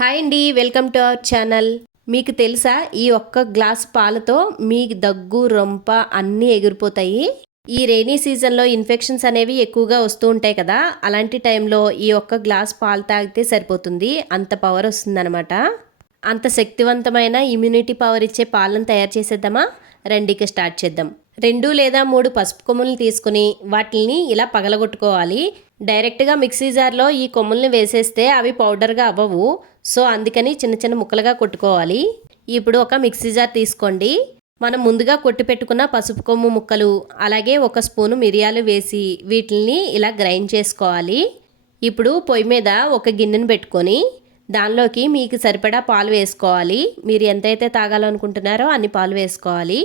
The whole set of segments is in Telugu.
హాయ్ అండి వెల్కమ్ టు అవర్ ఛానల్. మీకు తెలుసా ఈ ఒక్క గ్లాస్ పాలతో మీ దగ్గు రొంప అన్నీ ఎగిరిపోతాయి. ఈ రైనీ సీజన్లో ఇన్ఫెక్షన్స్ అనేవి ఎక్కువగా వస్తూ ఉంటాయి కదా అలాంటి టైంలో ఈ ఒక్క గ్లాస్ పాలు తాగితే సరిపోతుంది అంత పవర్ వస్తుందన్నమాట. అంత శక్తివంతమైన ఇమ్యూనిటీ పవర్ ఇచ్చే పాలను తయారు చేసేద్దామా? రెండికి స్టార్ట్ చేద్దాం. రెండు లేదా మూడు పసుపు కొమ్ములు తీసుకుని వాటిని ఇలా పగలగొట్టుకోవాలి. డైరెక్ట్గా మిక్సీ జార్లో ఈ కొమ్ముల్ని వేసేస్తే అవి పౌడర్గా అవ్వవు. సో అందుకని చిన్న చిన్న ముక్కలుగా కొట్టుకోవాలి. ఇప్పుడు ఒక మిక్సీ జార్ తీసుకోండి. మనం ముందుగా కొట్టి పెట్టుకున్న పసుపు కొమ్ము ముక్కలు అలాగే ఒక స్పూను మిరియాలు వేసి వీటిని ఇలా గ్రైండ్ చేసుకోవాలి. ఇప్పుడు పొయ్యి మీద ఒక గిన్నెను పెట్టుకొని దానిలోకి మీకు సరిపడా పాలు వేసుకోవాలి. మీరు ఎంతైతే తాగాలనుకుంటున్నారో అన్ని పాలు వేసుకోవాలి.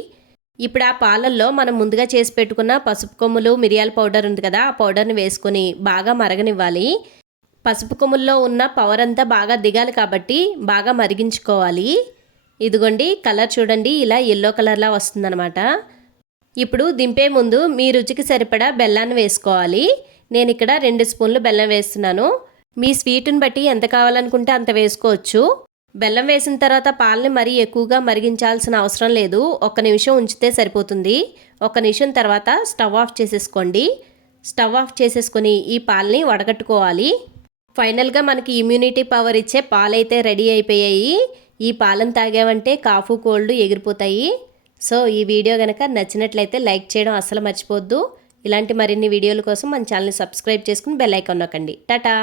ఇప్పుడు ఆ పాలల్లో మనం ముందుగా చేసి పెట్టుకున్న పసుపు కొమ్ములు మిరియాల పౌడర్ ఉంది కదా ఆ పౌడర్ని వేసుకొని బాగా మరగనివ్వాలి. పసుపు కొమ్ముల్లో ఉన్న పవర్ అంతా బాగా దిగాలి కాబట్టి బాగా మరిగించుకోవాలి. ఇదిగోండి కలర్ చూడండి ఇలా ఎల్లో కలర్లా వస్తుందన్నమాట. ఇప్పుడు దింపే ముందు మీ రుచికి సరిపడా బెల్లాన్ని వేసుకోవాలి. నేను ఇక్కడ రెండు స్పూన్లు బెల్లం వేస్తున్నాను. మీ స్వీట్ని బట్టి ఎంత కావాలనుకుంటే అంత వేసుకోవచ్చు. బెల్లం వేసిన తర్వాత పాలని మరీ ఎక్కువగా మరిగించాల్సిన అవసరం లేదు. ఒక్క నిమిషం ఉంచితే సరిపోతుంది. ఒక నిమిషం తర్వాత స్టవ్ ఆఫ్ చేసేసుకోండి. స్టవ్ ఆఫ్ చేసేసుకొని ఈ పాలని వడగట్టుకోవాలి. ఫైనల్గా మనకి ఇమ్యూనిటీ పవర్ ఇచ్చే పాలైతే రెడీ అయిపోయాయి. ఈ పాలను తాగామంటే కాఫు కోల్డ్ ఎగిరిపోతాయి. సో ఈ వీడియో కనుక నచ్చినట్లయితే లైక్ చేయడం అస్సలు మర్చిపోద్దు. ఇలాంటి మరిన్ని వీడియోల కోసం మన ఛానల్ని సబ్స్క్రైబ్ చేసుకుని బెల్ ఐకాన్ నొక్కండి. టాటా!